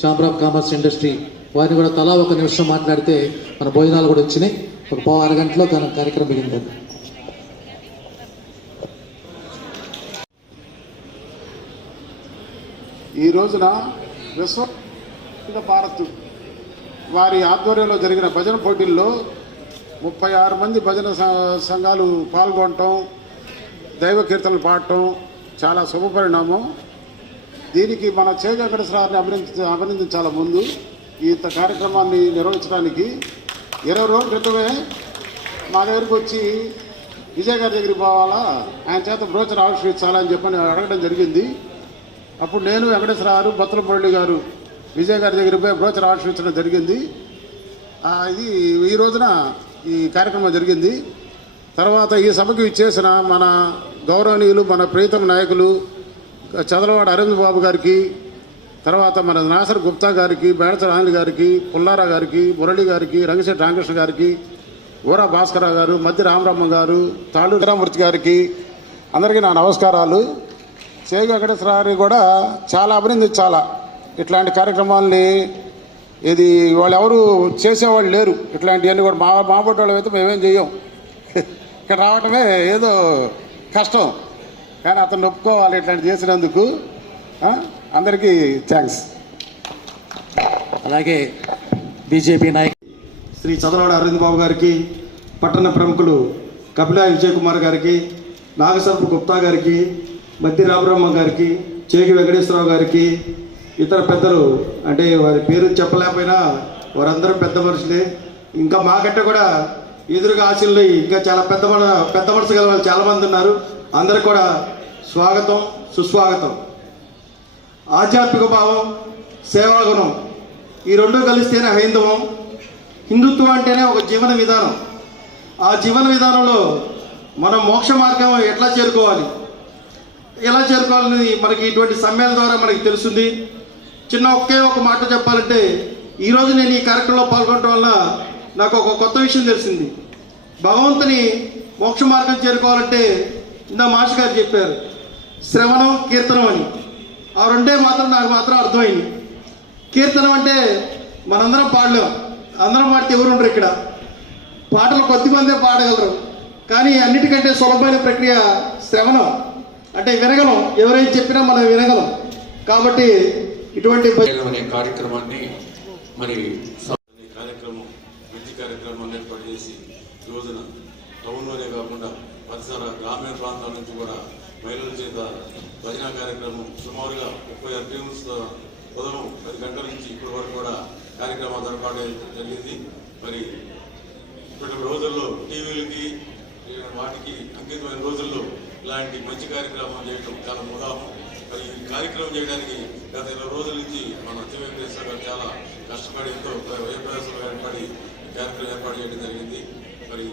Chamber of commerce industry. వారిని కూడా తలా ఒక నిమిషం మాట్లాడితే మన భోజనాలు కూడా వచ్చినాయి. ఒక పావు అరగంటలో తన కార్యక్రమం మిగిలింది ఈ రోజున విశ్వ భారత్ వారి ఆధ్వర్యంలో జరిగిన భజన పోటీల్లో ముప్పై ఆరు మంది భజన సంఘాలు పాల్గొనటం దైవ కీర్తనలు పాడటం చాలా శుభపరిణామం. దీనికి మన చేగ వెంకటేశ్వరాన్ని అభినంది అభినందించాల ముందు ఈ త- కార్యక్రమాన్ని నిర్వహించడానికి. ఇరవై రోజుల క్రితమే మా దగ్గరికి వచ్చి విజయ్ గారి దగ్గరికి పోవాలా? ఆయన చేత బ్రోచర్ ఆవిష్కరించాలని చెప్పని అడగడం జరిగింది. అప్పుడు నేను వెంకటేశ్వర గారు బత్తుల మురళి గారు విజయ్ గారి దగ్గర పోయి బ్రోచర్ ఆవిష్కరించడం జరిగింది. ఇది ఈ రోజున ఈ కార్యక్రమం జరిగింది. తర్వాత ఈ సభకు ఇచ్చేసిన మన గౌరవనీయులు మన ప్రీతమ నాయకులు చదలవాడ అరవింద్ బాబు గారికి తర్వాత మన నాసర్ గుప్తా గారికి బేడచ రాణి గారికి పుల్లారా గారికి మురళి గారికి రంగశెట్టి రామకృష్ణ గారికి ఊరా భాస్కరరావు గారు మధ్య రామరమ్మ గారు తాళూరు రామమూర్తి గారికి అందరికీ నా నమస్కారాలు. చేగు వెంకటేశ్వరారి కూడా చాలా అభినందించాలా ఇట్లాంటి కార్యక్రమాల్ని ఇది వాళ్ళు ఎవరు చేసేవాళ్ళు లేరు. ఇట్లాంటివన్నీ కూడా మా మా బొట్టు వాళ్ళు అయితే మేమేం చెయ్యం. ఇక్కడ రావటమే ఏదో కష్టం. కానీ అతను ఒప్పుకోవాలి ఇట్లాంటి చేసినందుకు? అందరికీ థ్యాంక్స్ అలాగే బీజేపీ నాయకులు శ్రీ చదలవాడ అరవింద్ బాబు గారికి పట్టణ ప్రముఖులు కపిలా విజయ్ కుమార్ గారికి నాగసర్పు గుప్తా గారికి మద్ది రామబ్రహ్మ గారికి చేగి వెంకటేశ్వరరావు గారికి ఇతర పెద్దలు అంటే వారి పేరు చెప్పలేకపోయినా వారందరూ పెద్ద మనుషులే. ఇంకా మాకంటే కూడా ఎదురుగా ఆశలు ఇంకా చాలా పెద్ద మన పెద్ద మనసు గల వాళ్ళు చాలామంది ఉన్నారు. అందరు కూడా స్వాగతం సుస్వాగతం. ఆధ్యాత్మిక భావం సేవాగుణం ఈ రెండు కలిస్తేనే హైందవం. హిందుత్వం అంటేనే ఒక జీవన విధానం. ఆ జీవన విధానంలో మనం మోక్ష మార్గం ఎట్లా చేరుకోవాలి? ఎలా చేరుకోవాలని మనకి ఇటువంటి సమ్మేళన ద్వారా మనకి తెలుస్తుంది. చిన్న ఒకే ఒక మాట చెప్పాలంటే ఈరోజు నేను ఈ కార్యక్రమంలో పాల్గొనడం వల్ల నాకు ఒక కొత్త విషయం తెలిసింది. భగవంతుని మోక్ష మార్గం చేరుకోవాలంటే ఇందా మాష గారు చెప్పారు శ్రవణం కీర్తనం అని. ఆ రెండే మాత్రం నాకు మాత్రం అర్థమైంది. కీర్తనం అంటే మనందరం పాడలేం. అందరం పాడితే ఎవరు ఉండరు ఇక్కడ. పాటలు కొద్దిమందే పాడగలరు. కానీ అన్నిటికంటే సులభమైన ప్రక్రియ శ్రవణం. అంటే వినగలం. ఎవరైనా చెప్పినా మనం వినగలం. కాబట్టి ఇటువంటి కార్యక్రమాన్ని మరి ఈ కార్యక్రమం మంచి కార్యక్రమాన్ని ఏర్పాటు చేసి ఈ రోజున టౌన్లోనే కాకుండా పరిసర గ్రామీణ ప్రాంతాల నుంచి కూడా మహిళల చేత భజన కార్యక్రమం సుమారుగా ముప్పై ఆరు టీమ్స్ ఉదయం పది గంటల నుంచి ఇప్పటి వరకు కూడా కార్యక్రమాలు ఏర్పాటు జరిగింది. మరి ఇప్పటి రోజుల్లో టీవీలకి వాటికి అంకితమైన రోజుల్లో ఇలాంటి మంచి కార్యక్రమం చేయడం చాలా ముదాము. మరి ఈ కార్యక్రమం చేయడానికి గత ఇరవై రోజుల నుంచి మన అత్య గారు చాలా కష్టపడి ఎంతో వ్యయప్రయాసాలు ఏర్పడి కార్యక్రమం ఏర్పాటు చేయడం జరిగింది. మరి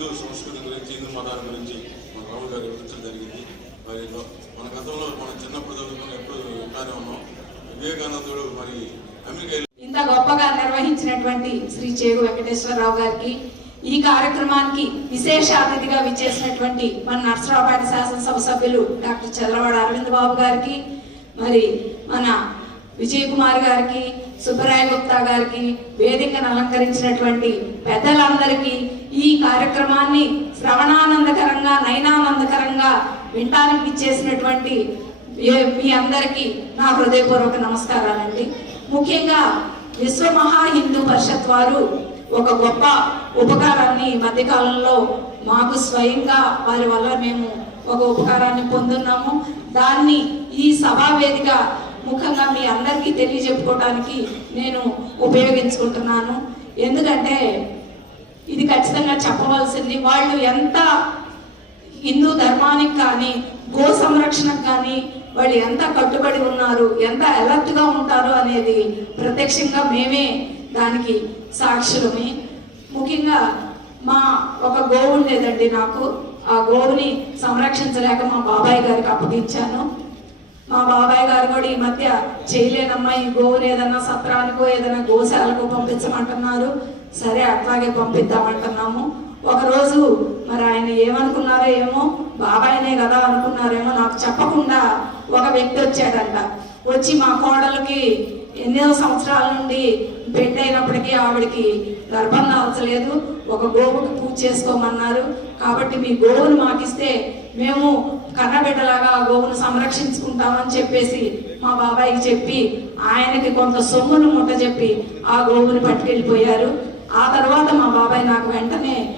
హిందూ సంస్కృతి గురించి హిందూ మతాల గురించి మన రాహుల్ గారు వివరించడం జరిగింది. మరి మన గతంలో మనం చిన్నప్పుడు చదువుకుని ఎప్పుడు వింటానే ఉన్నాం. వివేకానందుడు మరి అమెరికా ఇంత గొప్పగా నిర్వహించినటువంటి శ్రీ చేగు వెంకటేశ్వరరావు గారికి ఈ కార్యక్రమానికి విశేష అతిథిగా విచ్చేసినటువంటి మన నర్సరావుపేట శాసనసభ సభ్యులు డాక్టర్ చంద్రవాడ అరవింద్ బాబు గారికి మరి మన విజయ్ కుమార్ గారికి సుబ్బరాయ గుప్తా గారికి వేదికను అలంకరించినటువంటి పెద్దలందరికీ ఈ కార్యక్రమాన్ని శ్రవణానందకరంగా నయనానందకరంగా వింటానికి ఇచ్చేసినటువంటి మీ అందరికీ నా హృదయపూర్వక నమస్కారాలండి. ముఖ్యంగా విశ్వ మహా హిందూ పరిషత్ వారు ఒక గొప్ప ఉపకారాన్ని ఈ మధ్యకాలంలో మాకు స్వయంగా వారి వల్ల మేము ఒక ఉపకారాన్ని పొందున్నాము. దాన్ని ఈ సభా వేదిక ముఖంగా మీ అందరికీ తెలియజెప్పుకోవడానికి నేను ఉపయోగించుకుంటున్నాను. ఎందుకంటే ఇది ఖచ్చితంగా చెప్పవలసింది. వాళ్ళు ఎంత హిందూ ధర్మానికి కానీ గో సంరక్షణకు కానీ వాళ్ళు ఎంత కట్టుబడి ఉన్నారు ఎంత అలర్ట్గా ఉంటారు అనేది ప్రత్యక్షంగా మేమే దానికి సాక్షులమే. ముఖ్యంగా మా ఒక గోవు ఉండేదండి నాకు. ఆ గోవుని సంరక్షించలేక మా బాబాయ్ గారికి అప్పగించాను మా బాబాయ్ గారు కూడా ఈ మధ్య చేయలేదమ్మా ఈ గోవుని ఏదన్నా సత్రానికో ఏదైనా గోశాలకు పంపించమంటున్నారు. సరే అట్లాగే పంపిద్దామంటున్నాము. ఒకరోజు మరి ఆయన ఏమనుకున్నారో ఏమో బాబాయ్నే కదా అనుకున్నారేమో నాకు చెప్పకుండా ఒక వ్యక్తి వచ్చాడంట. వచ్చి మా కోడలకి ఎన్నో సంవత్సరాల నుండి పెట్టైనప్పటికీ ఆవిడకి గర్భం రావచ్చలేదు ఒక గోవుకి పూజ చేసుకోమన్నారు. కాబట్టి మీ గోవును మాకిస్తే మేము కన్నబిడ్డలాగా ఆ గోవును సంరక్షించుకుంటామని చెప్పేసి మా బాబాయికి చెప్పి ఆయనకి కొంత సొమ్మును ముట్ట చెప్పి ఆ గోవుని పట్టుకెళ్ళిపోయారు. ఆ తర్వాత మా బాబాయ్ నాకు వెంటనే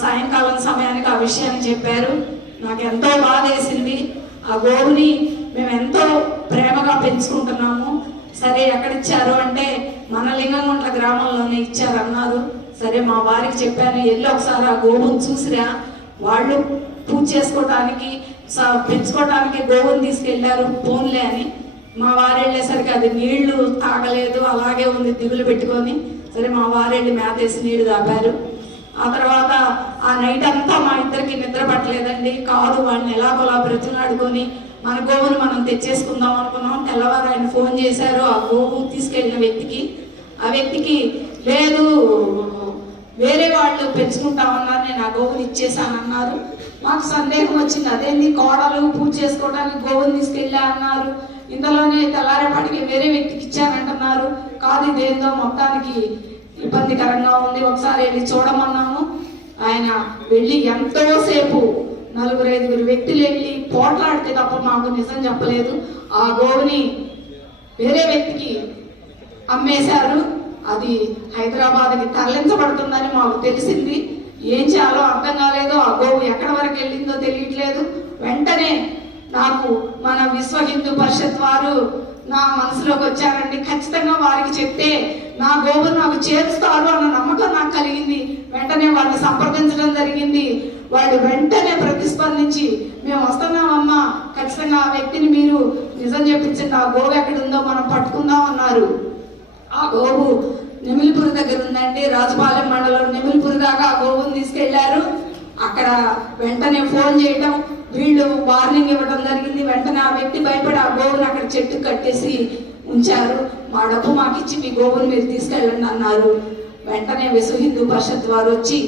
సాయంకాలం సమయానికి ఆ విషయాన్ని చెప్పారు. నాకు ఎంతో బాధ వేసింది ఆ గోవుని మేము ఎంతో ప్రేమగా పెంచుకుంటున్నాము. సరే ఎక్కడ ఇచ్చారు అంటే మన లింగంగుంట్ల గ్రామంలోనే ఇచ్చారు అన్నారు సరే మా వారికి చెప్పాను వెళ్ళి ఒకసారి ఆ గోవుని చూసిరా. వాళ్ళు పూజ చేసుకోవటానికి స- గోవుని తీసుకెళ్ళారు పోన్లే అని మా వారు వెళ్ళేసరికి అది నీళ్ళు తాగలేదు. అలాగే ఉంది దిగులు పెట్టుకొని. సరే మా వారు మేత మేతేసి నీళ్ళు తాపారు ఆ తర్వాత ఆ నైట్ అంతా మా ఇద్దరికి నిద్ర పట్టలేదండి. కాదు వాడిని ఎలాగోలా బ్రతులాడుకొని మన గోవును మనం తెచ్చేసుకుందాం అనుకున్నాం. తెల్లవారు ఆయన ఫోన్ చేశారు ఆ గోవు తీసుకెళ్ళిన వ్యక్తికి. ఆ వ్యక్తికి లేదు వేరే వాళ్ళు పెంచుకుంటామన్నారు నేను ఆ గోవుని ఇచ్చేసానన్నారు మాకు సందేహం వచ్చింది. అదేంది? కోడలు పూజ చేసుకోవడానికి గోవుని తీసుకెళ్ళా అన్నారు. ఇంతలోనే తెల్లారేపాటికి వేరే వ్యక్తికి ఇచ్చానంటున్నారు. కాదు ఇదేందో మొత్తానికి ఇబ్బందికరంగా ఉంది. ఒకసారి వెళ్ళి చూడమన్నాము. ఆయన వెళ్ళి ఎంతోసేపు నలుగురు ఐదుగురు వ్యక్తులు వెళ్ళి పోట్లాడితే తప్ప మాకు నిజం చెప్పలేదు. ఆ గోవుని వేరే వ్యక్తికి అమ్మేశారు. అది హైదరాబాద్కి తరలించబడుతుందని మాకు తెలిసింది. ఏం చేయాలో అర్థం కాలేదు ఆ గోవు ఎక్కడి వరకు వెళ్ళిందో తెలియట్లేదు. వెంటనే నాకు మన విశ్వ హిందూ పరిషత్ వారు నా మనసులోకి వచ్చారండి. ఖచ్చితంగా వారికి చెప్తే నా గోవును నాకు చేరుస్తారు అన్న నమ్మకం నాకు కలిగింది. వెంటనే వాళ్ళని సంప్రదించడం జరిగింది. వాళ్ళు వెంటనే ప్రతిస్పందించి మేము వస్తున్నామమ్మా ఖచ్చితంగా ఆ వ్యక్తిని మీరు నిజం చెప్పించండి. ఆ గోవు ఎక్కడుందో మనం పట్టుకుందాం అన్నారు. ఆ గోవు నెమిలిపురి దగ్గర ఉందండి. రాజపాలెం మండలం నెమిలిపురి దాకా ఆ గోవుని తీసుకెళ్ళారు. అక్కడ వెంటనే ఫోన్ చేయటం వీళ్ళు వార్నింగ్ ఇవ్వడం జరిగింది. వెంటనే ఆ వ్యక్తి భయపడి ఆ గోవును అక్కడ చెట్టు కట్టేసి ఉంచారు. మా డబ్బు మాకు ఇచ్చి మీ గోవుని మీరు తీసుకెళ్ళండి అన్నారు. వెంటనే విశ్వ హిందూ పరిషత్ వారు వచ్చి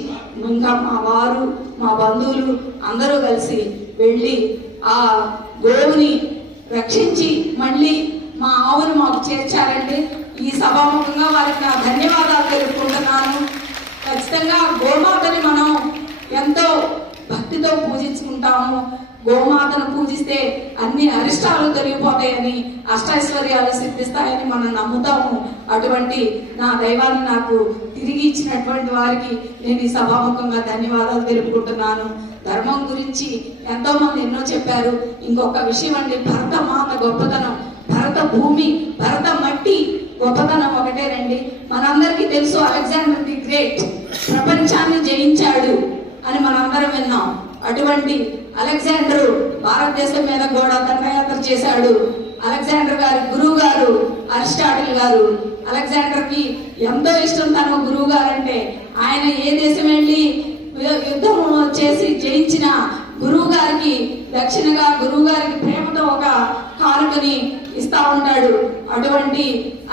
ఇంకా మా వారు మా బంధువులు అందరూ కలిసి వెళ్ళి ఆ గోవుని రక్షించి మళ్ళీ మా ఆవును మాకు చేర్చారండి. ఈ సభాముఖంగా వారికి నా ధన్యవాదాలు తెలుపుకుంటున్నాను. ఖచ్చితంగా గోమాతని మనం ఎంతో భక్తితో పూజించుకుంటాము. గోమాతను పూజిస్తే అన్ని అరిష్టాలు తొలగిపోతాయని అష్టైశ్వర్యాలు సిద్ధిస్తాయని మనం నమ్ముతాము. అటువంటి నా దైవాన్ని నాకు తిరిగి ఇచ్చినటువంటి వారికి నేను ఈ సభాముఖంగా ధన్యవాదాలు తెలుపుకుంటున్నాను. ధర్మం గురించి ఎంతో మంది ఎన్నో చెప్పారు. ఇంకొక విషయం అండి భరత మాత గొప్పతనం. భరత భూమి భరత మట్టి గొప్పతనం ఒకటే రండి మనందరికీ తెలుసు అలెగ్జాండర్ ది గ్రేట్. ప్రపంచాన్ని జయించాడు. అని మనందరం విన్నాం. అటువంటి అలెగ్జాండర్ భారతదేశం మీద కూడా దండయాత్ర చేశాడు. అలెగ్జాండర్ గారి గురువు గారు అరిస్టాటిల్ గారు. అలెగ్జాండర్కి ఎంతో ఇష్టం తన గురువు గారు అంటే ఆయన ఏ దేశం వెళ్ళి యుద్ధం చేసి జయించిన గురువు గారికి దక్షిణగా గురువు గారికి ప్రేమతో ఒక కానుకని ఇస్తా ఉంటాడు. అటువంటి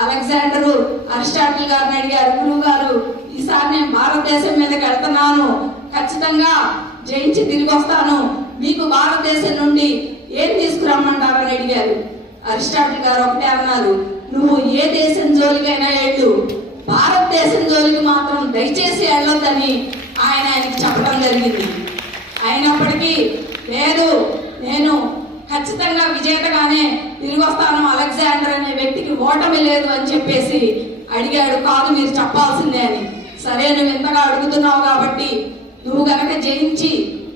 అలెగ్జాండరు అరిస్టాటిల్ గారిని అడిగారు. గురువు గారు ఈసారి నేను భారతదేశం మీదకి వెళ్తున్నాను. ఖచ్చితంగా జయించి తిరిగి వస్తాను. మీకు భారతదేశం నుండి ఏం తీసుకురమ్మంటారని అడిగారు. అరిస్టాటిల్ గారు ఒకటే అన్నారు నువ్వు ఏ దేశం జోలికైనా వెళ్ళు. భారతదేశం జోలికి మాత్రం దయచేసి వెళ్ళొద్దని ఆయన ఆయనకి చెప్పడం జరిగింది. అయినప్పటికీ లేదు నేను ఖచ్చితంగా విజేతగానే తిరిగి వస్తాను అలెగ్జాండర్ అనే వ్యక్తికి ఓటమి లేదు అని చెప్పేసి అడిగాడు. కాదు మీరు చెప్పాల్సిందే అని. సరే నువ్వు ఇంతగా అడుగుతున్నావు కాబట్టి నువ్వు గనక జయించి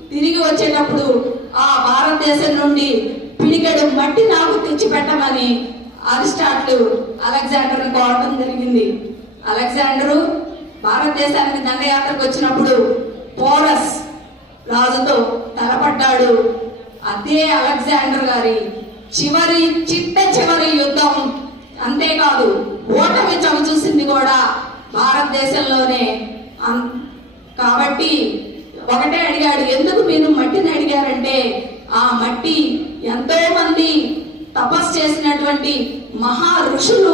తిరిగి వచ్చేటప్పుడు ఆ భారతదేశం నుండి పిడికెడు మట్టి నాకు తెచ్చి పెట్టమని అరిస్టాటిల్ అలెగ్జాండర్ని కోరడం జరిగింది. అలెగ్జాండరు భారతదేశానికి దండయాత్రకు వచ్చినప్పుడు పోరస్ రాజుతో తలపడ్డాడు. అదే అలెగ్జాండర్ గారి చివరి చిట్ట చివరి యుద్ధం అంతేకాదు ఓటమి చవి చూసింది కూడా భారతదేశంలోనే అం- కాబట్టి ఒకటే అడిగాడు ఎందుకు మీరు మట్టిని అడిగారంటే ఆ మట్టి ఎంతో మంది తపస్సు చేసినటువంటి మహా ఋషులు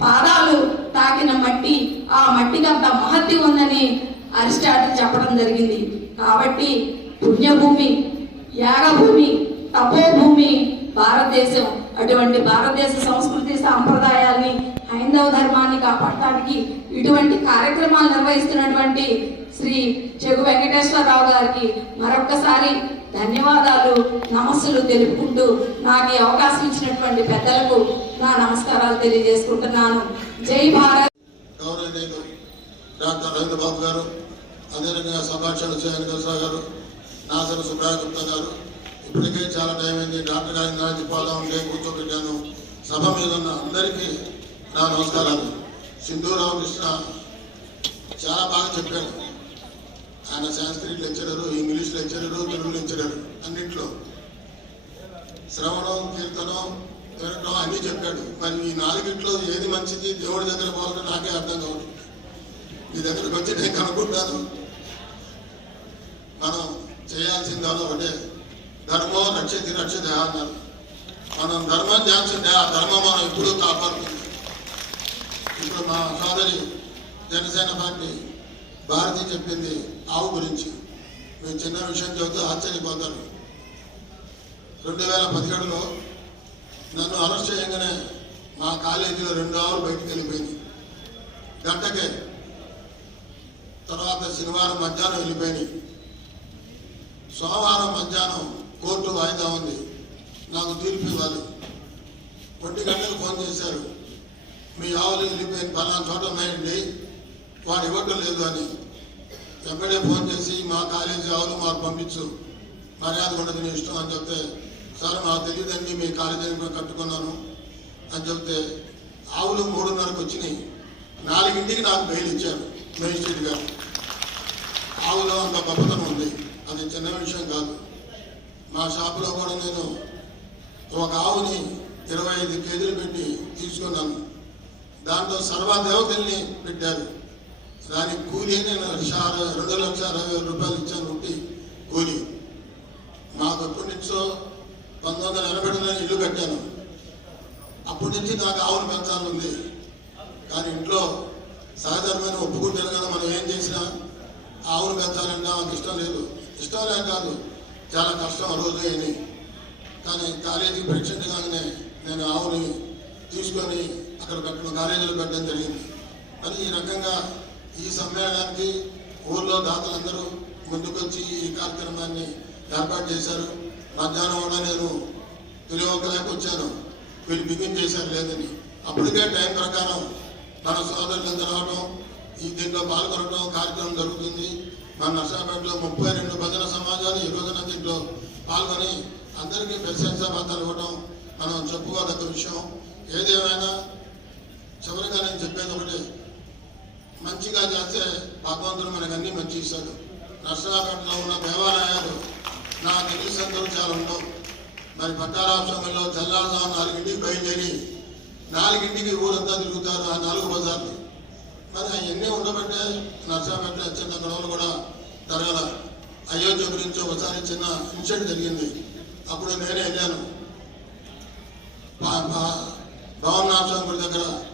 పాదాలు తాకిన మట్టి ఆ మట్టికి అంత మహత్తి ఉందని అరిస్టాటిల్ చెప్పడం జరిగింది. కాబట్టి పుణ్యభూమి యాగభూమి తపోభూమి భారతదేశం అటువంటి భారతదేశ సంస్కృతి సాంప్రదాయాల్ని హైందవ ధర్మాన్ని కాపాడటానికి ఇటువంటి కార్యక్రమాలు నిర్వహిస్తున్నటువంటి శ్రీ చెగు వెంకటేశ్వరరావు గారికి మరొక్కసారి ధన్యవాదాలు నమస్సులు తెలుపుకుంటూ నాకు ఈ అవకాశం ఇచ్చినటువంటి పెద్దలకు నా నమస్కారాలు తెలియజేసుకుంటున్నాను. జై భారత్! డాక్టర్ రవీంద్ర బాబు గారు అదేవిధంగా సభాక్షలు వెంకటేశ్వర గారు నాసర సుబ్రాయగుప్త గారు ఇప్పటికే చాలా టైం అయింది. డాక్టర్ గారి నాటి పోదా ఉంటే కూర్చోబెట్టాను సభ మీద ఉన్న అందరికీ నా నమస్కారాలు. సింధు రామకృష్ణ చాలా బాగా చెప్పాను ఆయన Sanskrit lecturer English lecturer Telugu lecturer అన్నింటిలో. శ్రవణం కీర్తనం వినటం అన్నీ చెప్పాడు. మరి ఈ నాలుగిట్లో ఏది మంచిది? దేవుడి దగ్గర పోవాలంటే నాకే అర్థం కావట్లేదు. మీ దగ్గరకు వచ్చి నేను కనుక్కుంటాను. మనం చేయాల్సిందాలో ఒకటే. ధర్మం రక్షతి రక్షత అన్నారు. మనం ధర్మం చేస్తుంటే ఆ ధర్మం మనం ఎప్పుడూ కాపాడుతుంది ఇప్పుడు మా సోదరి జనసేన పార్టీ భారతి చెప్పింది ఆవు గురించి. నేను చిన్న విషయం చెబుతూ ఆశ్చర్యపోతాను రెండు వేల పదిహేడులో నన్ను అరెస్ట్ చేయగానే మా కాలేజీలో రెండు ఆవులు బయటకు వెళ్ళిపోయింది. గంటకే. తర్వాత శనివారం మధ్యాహ్నం వెళ్ళిపోయినాయి సోమవారం మధ్యాహ్నం కోర్టు వాయిదా ఉంది. నాకు తీర్పు ఇవ్వాలి. ఒంటి గంటలు ఫోన్ చేశారు. మీ ఆవులు వెళ్ళిపోయిన పలానా చోట ఉన్నాయండి. వాడు ఇవ్వటం లేదు అని. వెంబడే ఫోన్ చేసి మా కాలేజీ ఆవులు మాకు పంపించు. మర్యాద ఉండదు నీ ఇష్టం అని చెప్తే సార్ మాకు తెలియదండి మీ కాలేజీని కట్టుకున్నాను అని చెప్తే ఆవులు మూడున్నరకు వచ్చినాయి. నాలుగింటికి నాకు బెయిల్ ఇచ్చారు మేజిస్ట్రేట్ గారు. ఆవులో అంత గొప్పతనం ఉంది. అది చిన్న విషయం కాదు. మా షాపులో కూడా నేను ఒక ఆవుని ఇరవై ఐదు కేజీలు పెట్టి తీసుకున్నాను. దాంట్లో సర్వదేవతల్ని పెట్టారు. దానికి కూలి నేను లక్ష అరవై- రెండు లక్షల అరవై వేల రూపాయలు ఇచ్చాను రొట్టి కూలి. మాకు ఎప్పటి నుంచో పంతొమ్మిది వందల ఎనభైలో ఇల్లు కట్టాను. అప్పటి నుంచి నాకు ఆవులు పెంచాలనుంది కానీ ఇంట్లో సహజమైన ఒప్పుకుంటారు కదా మనం ఏం చేసినా ఆవులు పెంచాలంటే నాకు ఇష్టం లేదు. ఇష్టం లేక కాదు చాలా కష్టం ఆ రోజు అని. కానీ కాలేజీకి పరీక్ష కాగానే నేను ఆవుని తీసుకొని అక్కడ పెట్టడం కాలేజీలో పెట్టడం జరిగింది. మరి ఈ రకంగా ఈ సమ్మేళనానికి ఊర్లో దాతలందరూ ముందుకొచ్చి ఈ కార్యక్రమాన్ని ఏర్పాటు చేశారు. మధ్యాహ్నం కూడా నేను తెలియకలేక వచ్చాను. వీళ్ళు బిగిన్ చేశారు లేదని. అప్పటికే టైం ప్రకారం మన సోదరులందరూ రావడం ఈ దీంట్లో పాల్గొనడం కార్యక్రమం జరుగుతుంది. మన నర్సాపేటలో ముప్పై రెండు భజన సమాజాలు ఈ రోజున దీంట్లో పాల్గొని అందరికీ ప్రశంస పత్రాలు ఇవ్వడం మనం చెప్పుకోదగ్గ విషయం. ఏదేమైనా చివరిగా నేను చెప్పేది ఒకటి. మంచిగా చేస్తే భగవంతుడు మనకు అన్ని మంచి ఇస్తాడు. నర్సరాపేటలో ఉన్న దేవాలయాలు నా తెలిసినందుకు చాలా ఉండవు మరి పట్టారాష్ట్రంలో తెల్లారుజాము నాలుగింటికి బయలుదేరి నాలుగింటికి ఊరంతా తిరుగుతారు ఆ నాలుగు బజార్లు. మరి అవన్నీ ఉండబట్టే నర్సరాపేట చిన్న గొడవలు కూడా జరగల. అయోధ్య గురించి ఒకసారి చిన్న ఇన్సిడెంట్ జరిగింది. అప్పుడు నేనే వెళ్ళాను. పా- పా- భవనాశ్వరం గుడి దగ్గర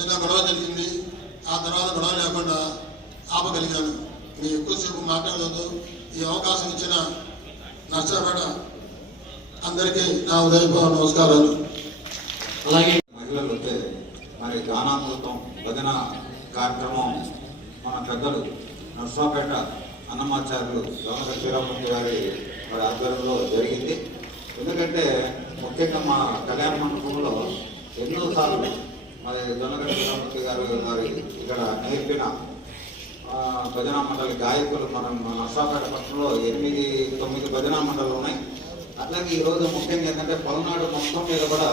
చిన్న గొడవ జరిగింది. ఆ తర్వాత గొడవ లేకుండా ఆపగలిగాను. మీ ఎక్కువసేపు మాట్లాడవద్దు ఈ అవకాశం ఇచ్చిన నర్సాపేట అందరికీ నా ఉదయపూర్వ నమస్కారాలు. అలాగే మహిళలు ఉంటే మరి గానామృతం భజన కార్యక్రమం మన పెద్దలు నర్సాపేట అన్నమాచార్యులు దొంగ శ్రీరామూర్తి గారి మరి ఆధ్వర్యంలో జరిగింది. ఎందుకంటే ముఖ్యంగా మా కళ్యాణ మండపంలో ఎన్నోసార్లు మరి దొంగ శ్రీరామూర్తి గారు గారి ఇక్కడ నేర్పిన భజన మండలి గాయకులు మనం నర్సాపేట పట్టణంలో ఎనిమిది తొమ్మిది భజన మండలు ఉన్నాయి. అట్లాగే ఈరోజు ముఖ్యంగా ఏంటంటే పల్నాడు మొత్తం మీద కూడా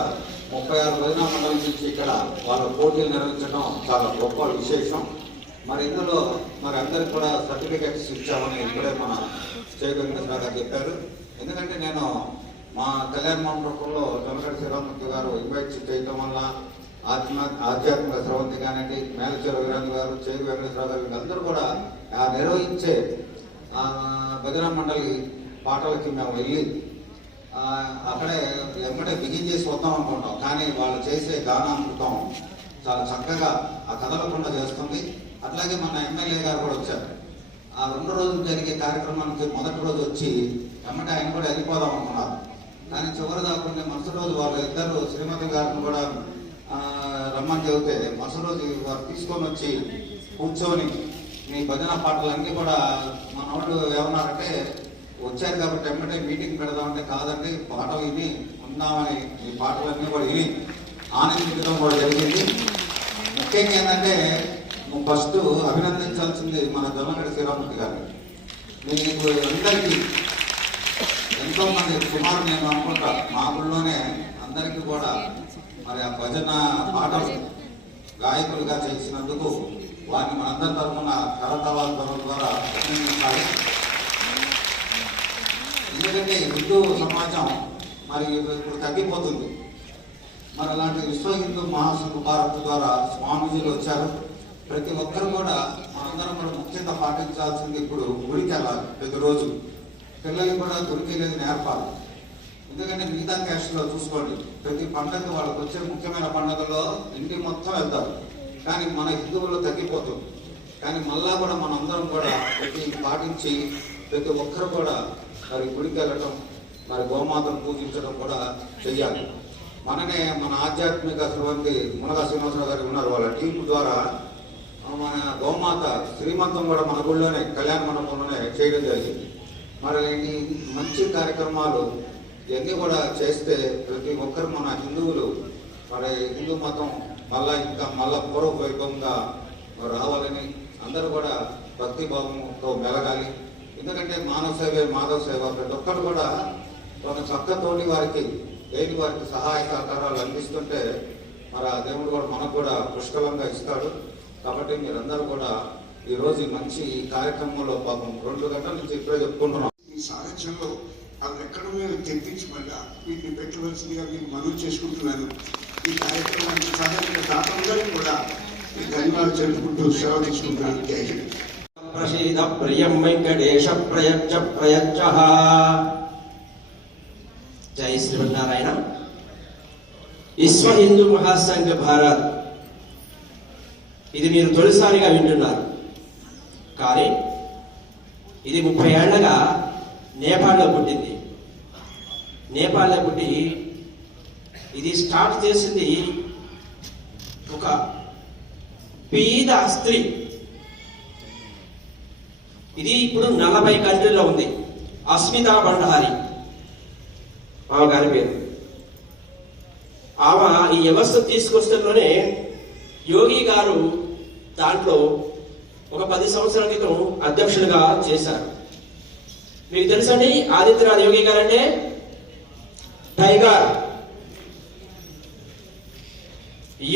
ముప్పై ఆరు భజన మండలి నుంచి ఇక్కడ వాళ్ళ పోటీలు నిర్వహించడం చాలా గొప్ప విశేషం. మరి ఇందులో మరి అందరికి కూడా సర్టిఫికెట్స్ ఇచ్చామని ఇప్పుడే మన చేయ గారు చెప్పారు. ఎందుకంటే నేను మా కళ్యాణ మండపంలో తొలగడి శ్రీరామూర్తి గారు ఇన్వైట్ చేయడం వల్ల ఆత్మ ఆధ్యాత్మిక స్రవంతి కానివ్వండి మేలచేరు వీరేంద్ర గారు చేగు వెంకటేశ్వర గారు వీళ్ళందరూ కూడా ఆ నిర్వహించే భజన మండలి పాటలకి మేము వెళ్ళి అక్కడే వెంబడే బిగిన్ చేసి వద్దాం అనుకుంటాం. కానీ వాళ్ళు చేసే గానామృతం చాలా చక్కగా ఆ కదలకుండా చేస్తుంది. అట్లాగే మన ఎమ్మెల్యే గారు కూడా వచ్చారు. ఆ రెండు రోజులు జరిగే కార్యక్రమానికి మొదటి రోజు వచ్చి వెంబడే ఆయన కూడా వెళ్ళిపోదాం అనుకున్నారు. కానీ చివరి దాకా మరుసటి రోజు వాళ్ళ ఇద్దరు శ్రీమతి గారిని కూడా రమ్మని చెబితే మరుసటి రోజు వారు తీసుకొని వచ్చి కూర్చొని మీ భజన పాటలన్నీ కూడా మన వాళ్ళు ఏమన్నారంటే వచ్చారు కాబట్టి వెంటనే మీటింగ్ పెడదామంటే కాదండి పాట విని ఉందామని ఈ పాటలన్నీ కూడా విని ఆనందించడం కూడా జరిగింది. ముఖ్యంగా ఏంటంటే ఫస్ట్ అభినందించాల్సింది మన జొన్నగడ్డ శ్రీరామూర్తి గారు. మీకు అందరికీ ఎంతో మంది సుమారు నేను అనుకుంటా మా ఊళ్ళోనే అందరికీ కూడా మరి ఆ భజన పాటలు గాయకులుగా చేసినందుకు వారిని మనందరి తరఫున కరతవాల ధ్వనుల ద్వారా అభినందించాలి ఎందుకంటే హిందూ సమాజం మరి ఇప్పుడు తగ్గిపోతుంది. మరి అలాంటి విశ్వ హిందూ మహాసంఘ భారత్ ద్వారా స్వామీజీలు వచ్చారు. ప్రతి ఒక్కరు కూడా మనందరం కూడా ముఖ్యంగా పాటించాల్సింది ఇప్పుడు గుడికి వెళ్ళాలి. ప్రతిరోజు పిల్లలు కూడా గుడికి లేదు నేర్పాలి. ఎందుకంటే మిగతా క్యాస్ట్లో చూసుకోండి. ప్రతి పండుగ వాళ్ళకి వచ్చే ముఖ్యమైన పండుగలో ఇంటి మొత్తం వెళ్తారు. కానీ మన హిందువుల్లో తగ్గిపోతుంది కానీ మళ్ళా కూడా మనందరం కూడా ప్రతి పాటించి ప్రతి ఒక్కరు కూడా మరి గుడికి వెళ్ళటం మరి గోమాతను పూజించడం కూడా చెయ్యాలి. మననే మన ఆధ్యాత్మిక సిబ్బంది మునగా శ్రీనివాసరావు గారు ఉన్నారు. వాళ్ళ టీం ద్వారా మన గోమాత శ్రీమంతం కూడా మన గుళ్ళోనే కళ్యాణ మండపంలోనే చేయడం జరిగింది. మరి ఈ మంచి కార్యక్రమాలు ఇవన్నీ కూడా చేస్తే ప్రతి ఒక్కరు మన హిందువులు మన హిందూ మతం మళ్ళా ఇంకా మళ్ళా పూర్వ వైభవంగా రావాలని అందరూ కూడా భక్తిభావంతో మెలగాలి. ఎందుకంటే మానవ సేవే మాధవ సేవ. ప్రతి ఒక్కరు కూడా ఒక చక్కతోటి వారికి లేని వారికి సహాయ సహకారాలు అందిస్తుంటే మరి ఆ దేవుడు కూడా మనకు కూడా పుష్కలంగా ఇస్తాడు. కాబట్టి మీరందరూ కూడా ఈరోజు మంచి ఈ కార్యక్రమంలో పాపం రెండు గంటల నుంచి ఇప్పుడే చెప్పుకుంటున్నాం. ఈ సాహిత్యంలో అది ఎక్కడ మీరు తెప్పించి మళ్ళా వీటిని పెట్టవలసిందిగా మీరు మనవి చేసుకుంటున్నాను ఈ కార్యక్రమానికి సహాయక దాతలందరికీ కూడా ఈ ధన్యవాదాలు జరుపుకుంటూ సేవ తీసుకుంటున్నాను. జై ప్రసీద ప్రియం వెంకటేశ ప్రయచ్చ ప్రయచ్చ జై శ్రీమన్నారాయణ. విశ్వ హిందూ మహాసంఘ భారత్. ఇది మీరు తొలిసారిగా వింటున్నారు. కానీ ఇది ముప్పై ఏళ్ళగా నేపాల్లో పుట్టింది. నేపాల్ ఒకటి ఇది స్టార్ట్ చేసింది ఒక పీద స్త్రీ. ఇది ఇప్పుడు నలభై కంట్రీలో ఉంది. అస్మితా భండారి. ఆమె గారి పేరు. ఆమె ఈ వ్యవస్థ తీసుకొస్తలోనే యోగి గారు దాంట్లో ఒక పది సంవత్సరాల క్రితం అధ్యక్షులుగా చేశారు. మీకు తెలుసండి ఆదిత్యనాథ్ యోగి గారు అంటే టైగర్.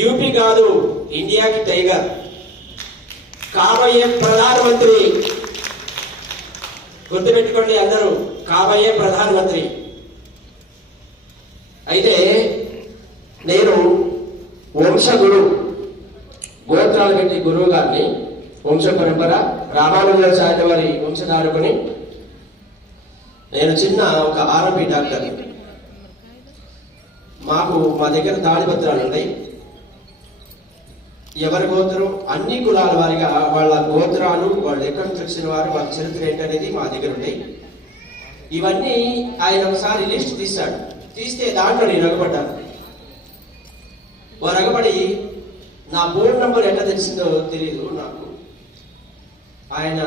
యూపీ కాదు ఇండియాకి టైగర్. కాబోయే ప్రధానమంత్రి. గుర్తుపెట్టుకోండి అందరూ కాబోయే ప్రధానమంత్రి. అయితే నేను వంశగురు గోత్రాలు పెట్టి గురువు గారిని వంశ పరంపర రామానుజాచార్య వారి వంశధారకుని నేను చిన్న ఒక ఆర్ఎంపీ డాక్టర్ని. మాకు మా దగ్గర తాడిపత్రాలు ఉంటాయి ఎవరి గోత్రం? అన్ని కులాల వారిగా వాళ్ళ గోత్రాలు వాళ్ళు ఎక్కడి నుంచి వచ్చిన వారు వాళ్ళ చరిత్ర ఏంటనేది మా దగ్గర ఉంటాయి ఇవన్నీ ఆయన ఒకసారి లిస్ట్ తీశాడు. తీస్తే దాంట్లో నేను రగబడ్డాను. రగబడి నా ఫోన్ నంబర్ ఎట్లా తెలిసిందో తెలియదు నాకు. ఆయన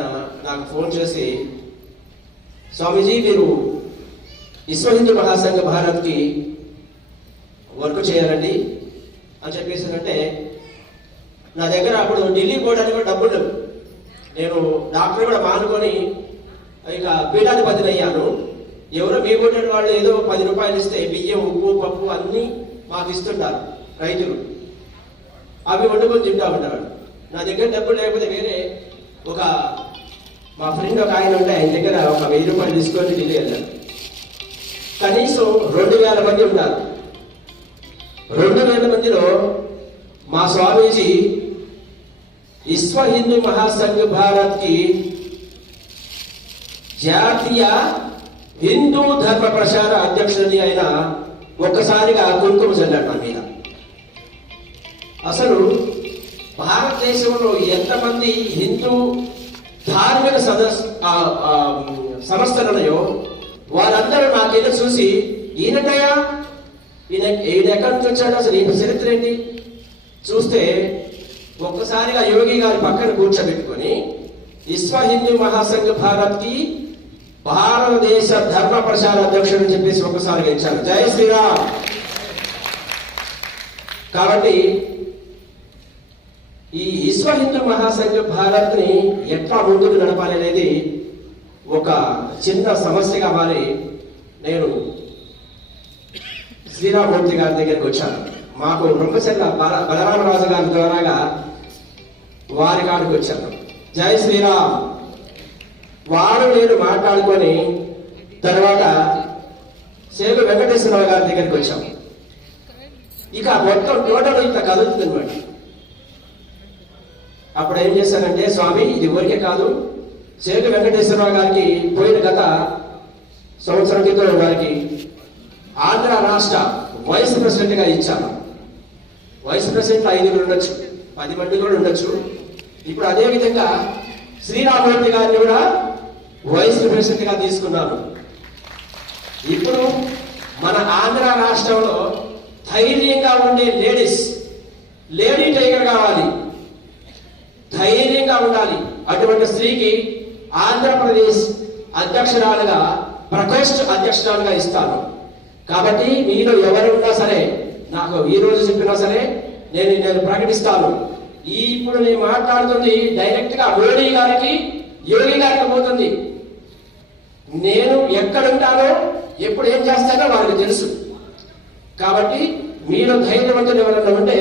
నాకు ఫోన్ చేసి స్వామీజీ మీరు విశ్వ హిందూ మహాసంఘ భారత్కి వర్క్ చేయాలండి అని చెప్పేసి అంటే నా దగ్గర అప్పుడు ఢిల్లీ పోవడానికి కూడా డబ్బులు లేవు. నేను డాక్టర్ కూడా మానుకొని ఇక పీఠాధిపతిని అయ్యాను. ఎవరో మీ కొట్టిన వాళ్ళు ఏదో పది రూపాయలు ఇస్తే బియ్యం ఉప్పు పప్పు అన్నీ మాకు ఇస్తుంటారు రైతులు. అవి వండుకొని తింటా ఉంటారు నా దగ్గర డబ్బులు లేకపోతే వేరే ఒక మా ఫ్రెండ్ ఒక ఆయన ఉంటే ఆయన దగ్గర ఒక వెయ్యి రూపాయలు తీసుకొని ఢిల్లీ వెళ్ళాను కనీసం రెండు వేల మంది ఉంటారు. రెండు వేల మందిలో మా స్వామీజీ విశ్వ హిందూ మహాసంఘ భారత్కి జాతీయ హిందూ ధర్మ ప్రచార అధ్యక్షుడిని అయిన ఒక్కసారిగా కుంకుమ చల్లాడు నా మీద. అసలు భారతదేశంలో ఎంతమంది హిందూ ధార్మిక సదస్ సంస్థలు ఉన్నాయో వారందరూ నాకేదో చూసి ఈయనటయా? ఈయన ఈయన ఎక్కడి నుంచి వచ్చాడు అసలు? ఈయన చరిత్ర ఏంటి? చూస్తే ఒక్కసారిగా యోగి గారి పక్కన కూర్చోబెట్టుకొని విశ్వ హిందూ మహాసంఘ భారత్కి భారతదేశ ధర్మ ప్రచార అధ్యక్షుడు అని చెప్పేసి ఒక్కసారి ఇచ్చారు. జై శ్రీరామ్! కాబట్టి ఈ విశ్వ హిందూ మహాసంఘ భారత్ని ఎట్లా ముందుకు నడపాలి అనేది ఒక చిన్న సమస్యగా మారి నేను శ్రీరామూర్తి గారి దగ్గరికి వచ్చాను. మాకు బ్రహ్మచర్ల బల బలరామరాజు గారి ద్వారాగా వారి కాడికి వచ్చాను. జై శ్రీరామ్. వారు నేను మాట్లాడుకొని తర్వాత సేవ వెంకటేశ్వరరావు గారి దగ్గరికి వచ్చాం. ఇక మొత్తం టోటల్ ఇంత కదులుతుందన్నమాట అప్పుడు ఏం చేశానంటే స్వామి ఇది ఊరికే కాదు. సేవ వెంకటేశ్వరరావు గారికి పోయిన గత సంవత్సరం క్రితం వారికి ఆంధ్ర రాష్ట్ర వైస్ ప్రెసిడెంట్గా ఇచ్చాను. వైస్ ప్రెసిడెంట్ ఐదుగురు ఉండొచ్చు పది మంది కూడా ఉండొచ్చు. ఇప్పుడు అదే విధంగా శ్రీరామూర్తి గారిని కూడా వైస్ ప్రెసిడెంట్గా తీసుకున్నాను. ఇప్పుడు మన ఆంధ్ర రాష్ట్రంలో ధైర్యంగా ఉండే లేడీస్ లేడీ టైగర్ కావాలి. ధైర్యంగా ఉండాలి. అటువంటి స్త్రీకి ఆంధ్రప్రదేశ్ అధ్యక్షురాలుగా ప్రకోష్ఠ అధ్యక్షురాలుగా ఇస్తాను. కాబట్టి మీరు ఎవరు ఉన్నా సరే నాకు ఈ రోజు చెప్పినా సరే నేను నేను ప్రకటిస్తాను. ఇప్పుడు నేను మాట్లాడుతుంది డైరెక్ట్గా మోడీ గారికి యోగి గారికి పోతుంది. నేను ఎక్కడుంటానో ఎప్పుడు ఏం చేస్తానో వారికి తెలుసు. కాబట్టి మీలో ధైర్యవంతులు ఎవరైనా ఉంటే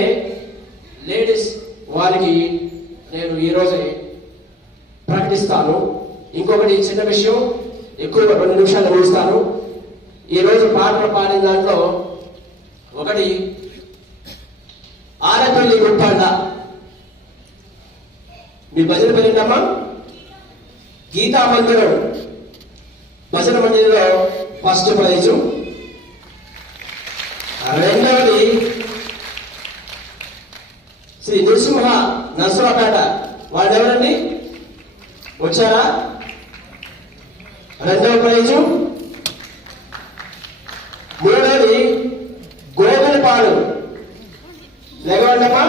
లేడీస్ వారికి నేను ఈరోజే ప్రకటిస్తాను. ఇంకొకటి చిన్న విషయం ఎక్కువ రెండు నిమిషాలు ముగిస్తాను. ఈ రోజు పాటలు పాడిన దాంట్లో ఒకటి ఆరపల్లి గుట్టాడ. మీ భజన పెరిగిందమ్మా గీతా మందిరం భజన మందిరంలో ఫస్ట్ ప్రైజు. రెండవది శ్రీ నృసింహ నర్సరాపేట వాళ్ళు ఎవరండి వచ్చారా? రెండవ ప్రైజు. గోగులపాడు లేకపోండమ్మా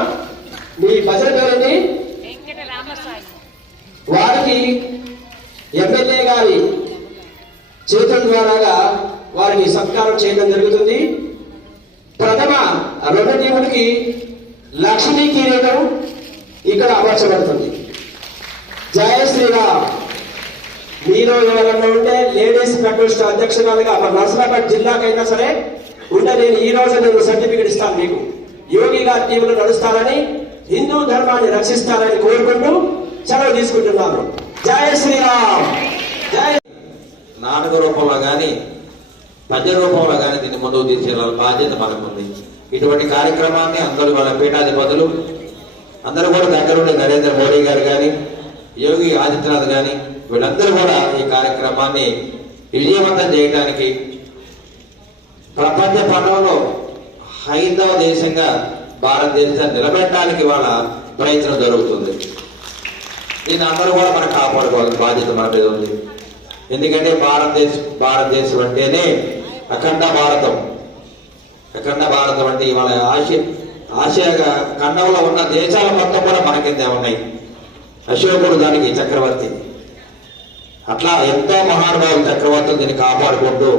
మీ భజన పేరుంది వారికి ఎమ్మెల్యే గారి చేతుల ద్వారాగా వారికి సత్కారం చేయడం జరుగుతుంది. ప్రథమ రెండు దేవుడికి లక్ష్మీ కిరీటం ఇక్కడ అమర్చబడుతుంది. జయ శ్రీరామ్. ఎవరన్నా ఉంటే లేడీస్ ప్రకోష్ఠ అధ్యక్షురాలుగా మన నర్సరాబాద్ జిల్లాకైనా సరే ఉంటే నేను ఈ రోజు నేను సర్టిఫికెట్ ఇస్తాను మీకు. యోగి గారి టీంలో నడుస్తారని హిందూ ధర్మాన్ని రక్షిస్తారని కోరుకుంటూ సెలవు తీసుకుంటున్నాను. జయ శ్రీరామ్! జయ నాటక రూపంలో కానీ పద్య రూపంలో కానీ దీన్ని ముందుకు తీసుకెళ్ళాలి బాధ్యత మనకుంది. ఇటువంటి కార్యక్రమాన్ని అందరూ మన పీఠాధిపతులు అందరూ కూడా దగ్గరుండి నరేంద్ర మోడీ గారు కానీ యోగి ఆదిత్యనాథ్ కానీ వీళ్ళందరూ కూడా ఈ కార్యక్రమాన్ని విజయవంతం చేయడానికి ప్రపంచ పటంలో హైందవ దేశంగా భారతదేశాన్ని నిలబెట్టడానికి వాళ్ళ ప్రయత్నం జరుగుతుంది. దీన్ని అందరూ కూడా మనం కాపాడుకోవాలి బాధ్యత మన మీద ఉంది. ఎందుకంటే భారతదేశ భారతదేశం అంటేనే అఖండ భారతం. అఖండ భారతం అంటే ఇవాళ ఆసియా ఆసియా ఖండంలో ఉన్న దేశాల మొత్తం కూడా మన కిందే ఉన్నాయి. అశోకుడు దానికి చక్రవర్తి. అట్లా ఎంతో మహానుభావులు చక్రవర్తులు దీన్ని కాపాడుకుంటూ